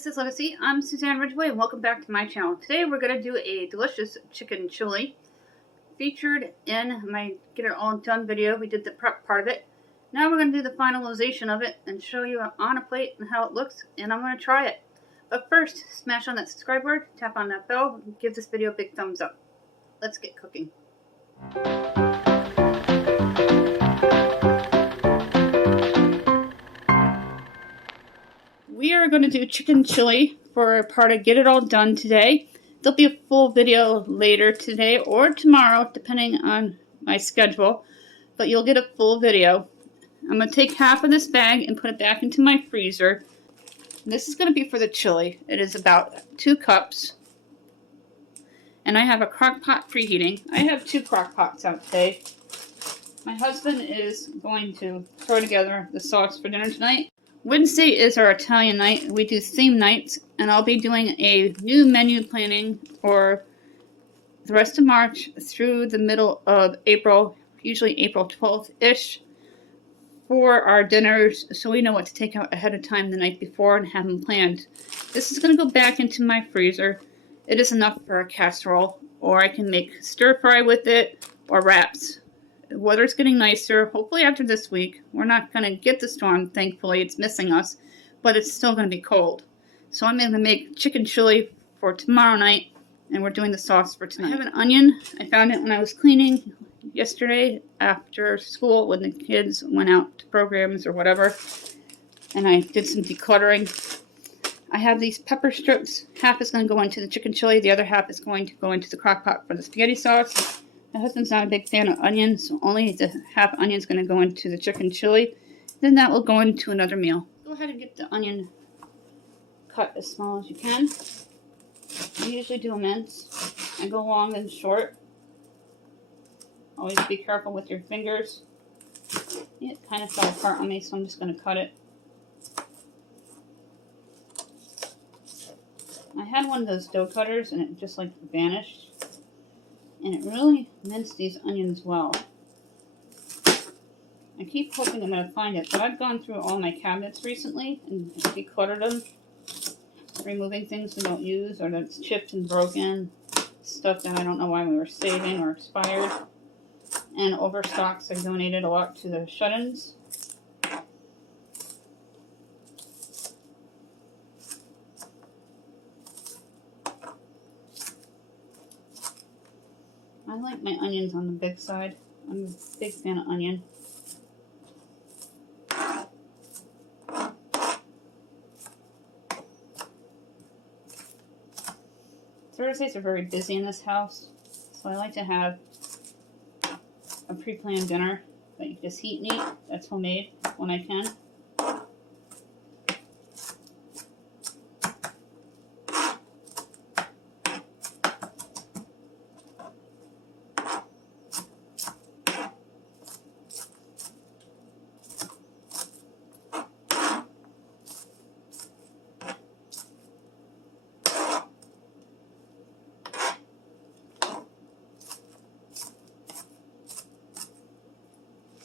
this is Legacy. I'm Suzanne Ridgway and welcome back to my channel. Today we're going to do a delicious chicken chili featured in my Get It All Done video. We did the prep part of it. Now we're going to do the finalization of it and show you on a plate and how it looks, and I'm going to try it. But first, smash on that subscribe button, tap on that bell, and give this video a big thumbs up. Let's get cooking. We are going to do chicken chili for part of Get It All Done today. There'll be a full video later today or tomorrow, depending on my schedule, but you'll get a full video. I'm going to take half of this bag and put it back into my freezer. This is going to be for the chili. It is about 2 cups. And I have a crock pot preheating. I have 2 crock pots out today. My husband is going to throw together the sauce for dinner tonight. Wednesday is our Italian night. We do theme nights, and I'll be doing a new menu planning for the rest of March through the middle of April, usually April 12th-ish, for our dinners, so we know what to take out ahead of time the night before and have them planned. This is going to go back into my freezer. It is enough for a casserole, or I can make stir fry with it, or wraps. The weather's getting nicer, hopefully after this week. We're not going to get the storm, thankfully. It's missing us, but it's still going to be cold. So I'm going to make chicken chili for tomorrow night, and we're doing the sauce for tonight. I have an onion. I found it when I was cleaning yesterday after school when the kids went out to programs or whatever, and I did some decluttering. I have these pepper strips. Half is going to go into the chicken chili. The other half is going to go into the crock pot for the spaghetti sauce. My husband's not a big fan of onions, so only the half onion is going to go into the chicken chili. Then that will go into another meal. Go ahead and get the onion cut as small as you can. I usually do a mince. I go long and short. Always be careful with your fingers. It kind of fell apart on me, so I'm just going to cut it. I had one of those dough cutters, and it just like vanished. And it really minced these onions well. I keep hoping I'm going to find it, but I've gone through all my cabinets recently and decluttered them, removing things we don't use or that's chipped and broken, stuff that I don't know why we were saving or expired, and overstocks. I donated a lot to the shut-ins. I like my onions on the big side. I'm a big fan of onion. Thursdays are very busy in this house, so I like to have a pre-planned dinner that you just heat and eat. That's homemade when I can.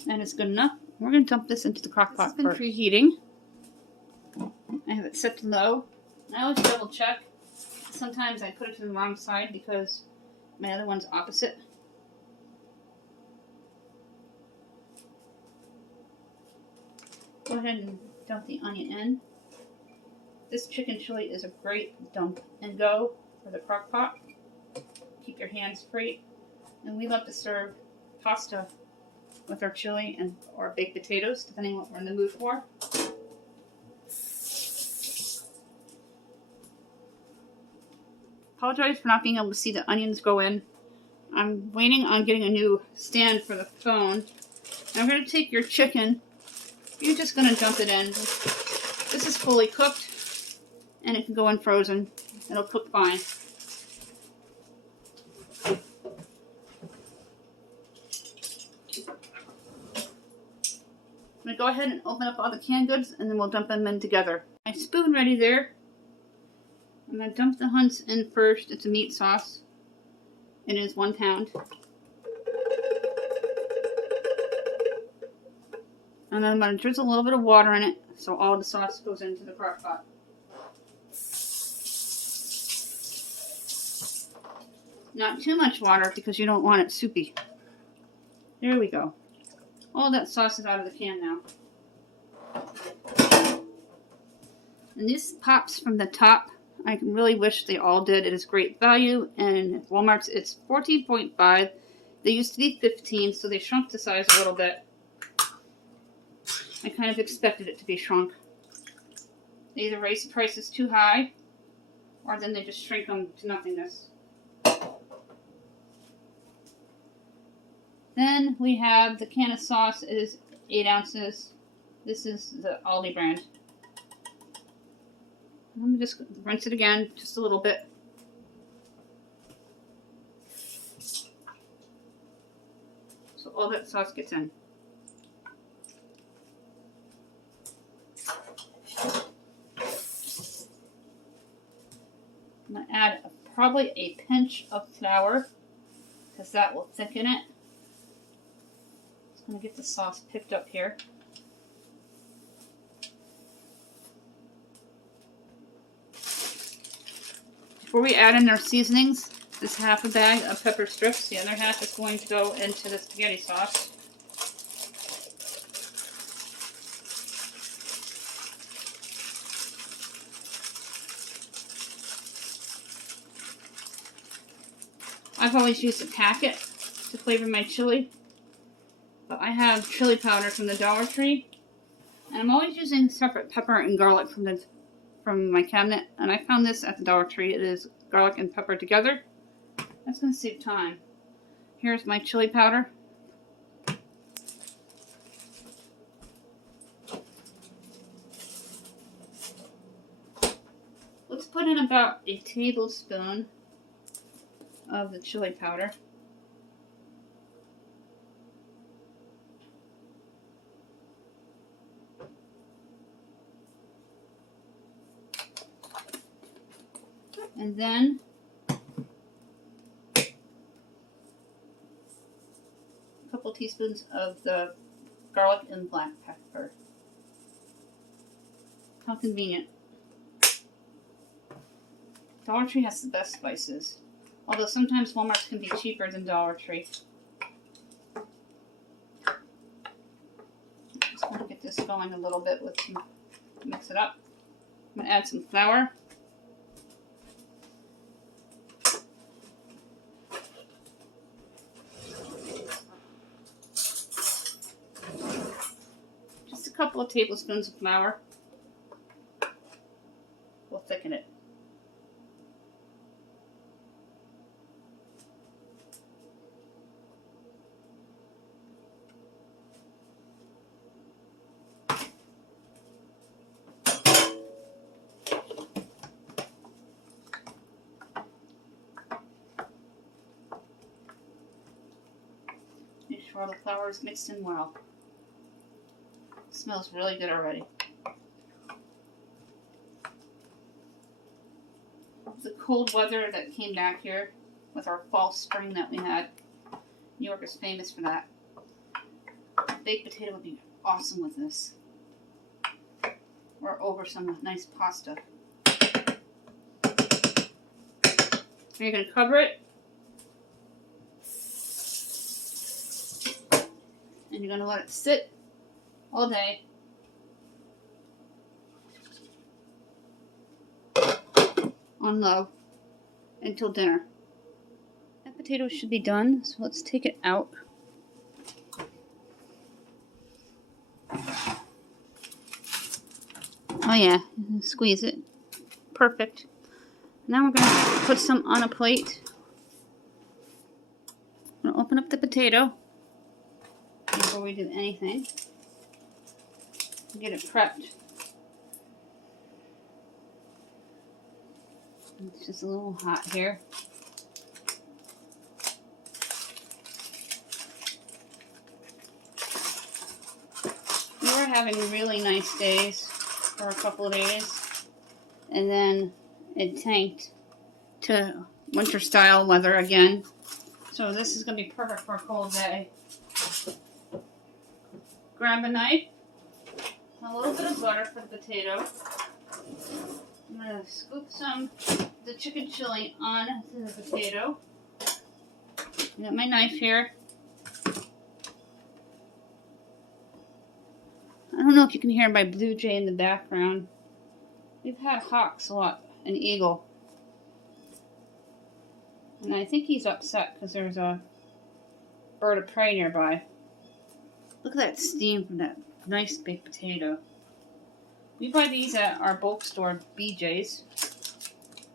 And it's good enough. We're going to dump this into the crock pot first. It's been preheating. I have it set to low. I always double check. Sometimes I put it to the wrong side because my other one's opposite. Go ahead and dump the onion in. This chicken chili is a great dump and go for the crock pot. Keep your hands free. And we love to serve pasta with our chili and or baked potatoes, depending on what we're in the mood for. Apologize for not being able to see the onions go in. I'm waiting on getting a new stand for the phone. And I'm going to take your chicken. You're just going to dump it in. This is fully cooked, and it can go in frozen. It'll cook fine. I'm going to go ahead and open up all the canned goods, and then we'll dump them in together. My spoon ready there. I'm going to dump the hunks in first. It's a meat sauce. It is 1 pound. And then I'm going to drizzle a little bit of water in it so all the sauce goes into the crock pot. Not too much water because you don't want it soupy. There we go. All that sauce is out of the can now. And this pops from the top. I really wish they all did. It is great value, and at Walmart's it's 14.5. They used to be 15, so they shrunk the size a little bit. I kind of expected it to be shrunk. They either raise the prices too high, or then they just shrink them to nothingness. Then we have the can of sauce. It is 8 ounces. This is the Aldi brand. Let me just rinse it again, just a little bit. So all that sauce gets in. I'm going to add probably a pinch of flour because that will thicken it. Just going to get the sauce picked up here. Before we add in our seasonings, this half a bag of pepper strips, the other half is going to go into the spaghetti sauce. I've always used a packet to flavor my chili, but I have chili powder from the Dollar Tree, and I'm always using separate pepper and garlic from my cabinet, and I found this at the Dollar Tree. It is garlic and pepper together. That's going to save time. Here's my chili powder. Let's put in about a tablespoon of the chili powder. And then a couple teaspoons of the garlic and black pepper. How convenient. Dollar Tree has the best spices, although sometimes Walmart's can be cheaper than Dollar Tree. Just want to get this going a little bit with some, mix it up. I'm going to add some flour. Just a couple of tablespoons of flour will thicken it. Make sure the flour is mixed in well. It smells really good already. The cold weather that came back here with our fall spring that we had, New York is famous for that. Baked potato would be awesome with this. Or over some nice pasta. You're going to cover it. And you're going to let it sit all day. On low until dinner. That potato should be done, so let's take it out. Oh yeah, squeeze it. Perfect. Now we're going to put some on a plate. I'm going to open up the potato before we do anything. Get it prepped. It's just a little hot here. We were having really nice days for a couple of days, and then it tanked to winter style weather again. So this is going to be perfect for a cold day. Grab a knife, a little bit of butter for the potato. I'm going to scoop some of the chicken chili onto the potato. I got my knife here. I don't know if you can hear my blue jay in the background. We've had hawks a lot, an eagle. And I think he's upset because there's a bird of prey nearby. Look at that steam from that nice baked potato. We buy these at our bulk store, BJ's.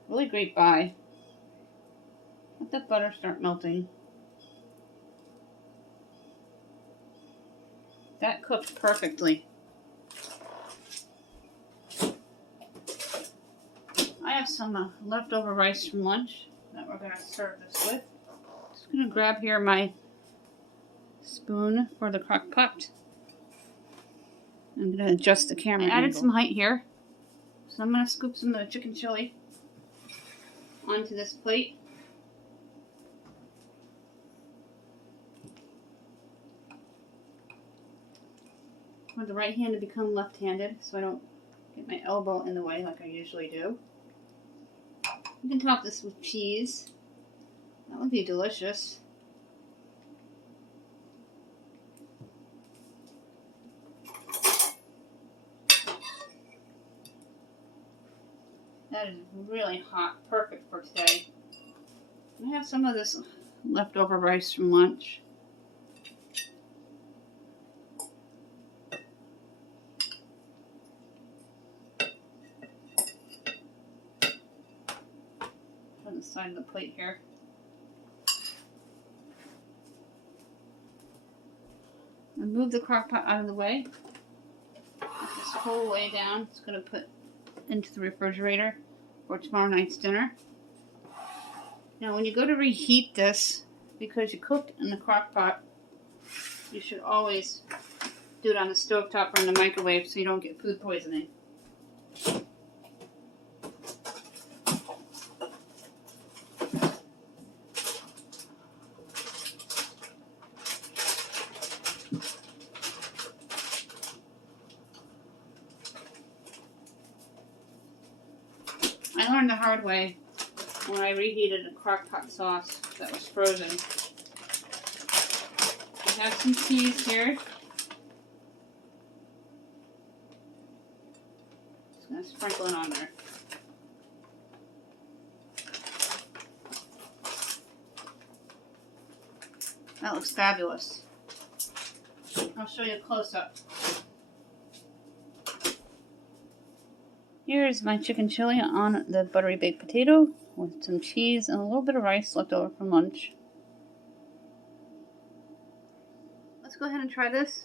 Really great buy. Let that butter start melting. That cooked perfectly. I have some leftover rice from lunch that we're going to serve this with. Just going to grab here my spoon for the crock pot. I'm going to adjust the camera. I added some height here. So I'm going to scoop some of the chicken chili onto this plate. I want the right hand to become left-handed so I don't get my elbow in the way like I usually do. You can top this with cheese. That would be delicious. That is really hot, perfect for today. I have some of this leftover rice from lunch. On the side of the plate here. I move the crock pot out of the way. Put this whole way down. It's going to put into the refrigerator for tomorrow night's dinner. Now when you go to reheat this, because you cooked in the crock pot, you should always do it on the stovetop or in the microwave so you don't get food poisoning. I learned the hard way when I reheated a crock pot sauce that was frozen. I have some cheese here. Just going to sprinkle it on there. That looks fabulous. I'll show you a close-up. Here's my chicken chili on the buttery baked potato with some cheese and a little bit of rice left over from lunch. Let's go ahead and try this.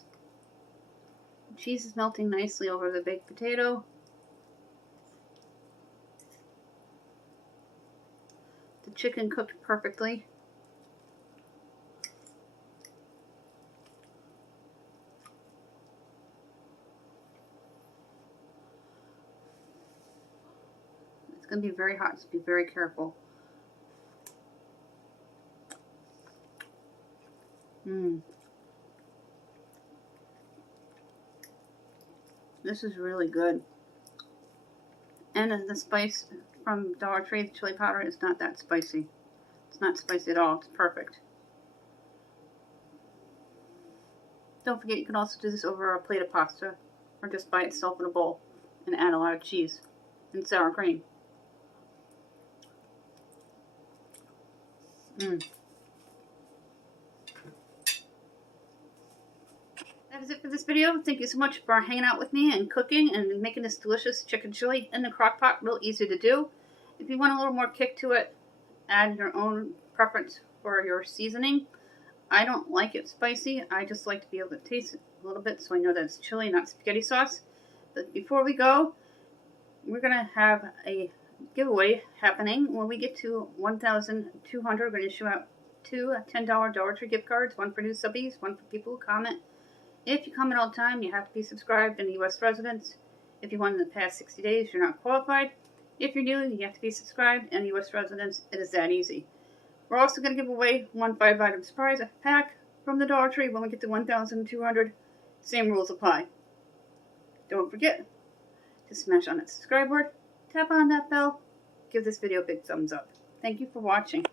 The cheese is melting nicely over the baked potato. The chicken cooked perfectly. It's going to be very hot, so be very careful. This is really good. And the spice from Dollar Tree, the chili powder, is not that spicy. It's not spicy at all. It's perfect. Don't forget, you can also do this over a plate of pasta or just by itself in a bowl and add a lot of cheese and sour cream. That is it for this video. Thank you so much for hanging out with me and cooking and making this delicious chicken chili in the crock pot. Real easy to do. If you want a little more kick to it, add your own preference for your seasoning. I don't like it spicy. I just like to be able to taste it a little bit so I know that it's chili, not spaghetti sauce. But before we go, we're going to have a giveaway happening. When we get to 1,200, we're going to issue out 2 $10 Dollar Tree gift cards, one for new subbies, one for people who comment. If you comment all the time, you have to be subscribed and U.S. residents. If you won in the past 60 days, you're not qualified. If you're new, you have to be subscribed and U.S. residents. It is that easy. We're also going to give away one 5-item surprise pack from the Dollar Tree when we get to 1,200. Same rules apply. Don't forget to smash on that subscribe button, tap on that bell, give this video a big thumbs up. Thank you for watching.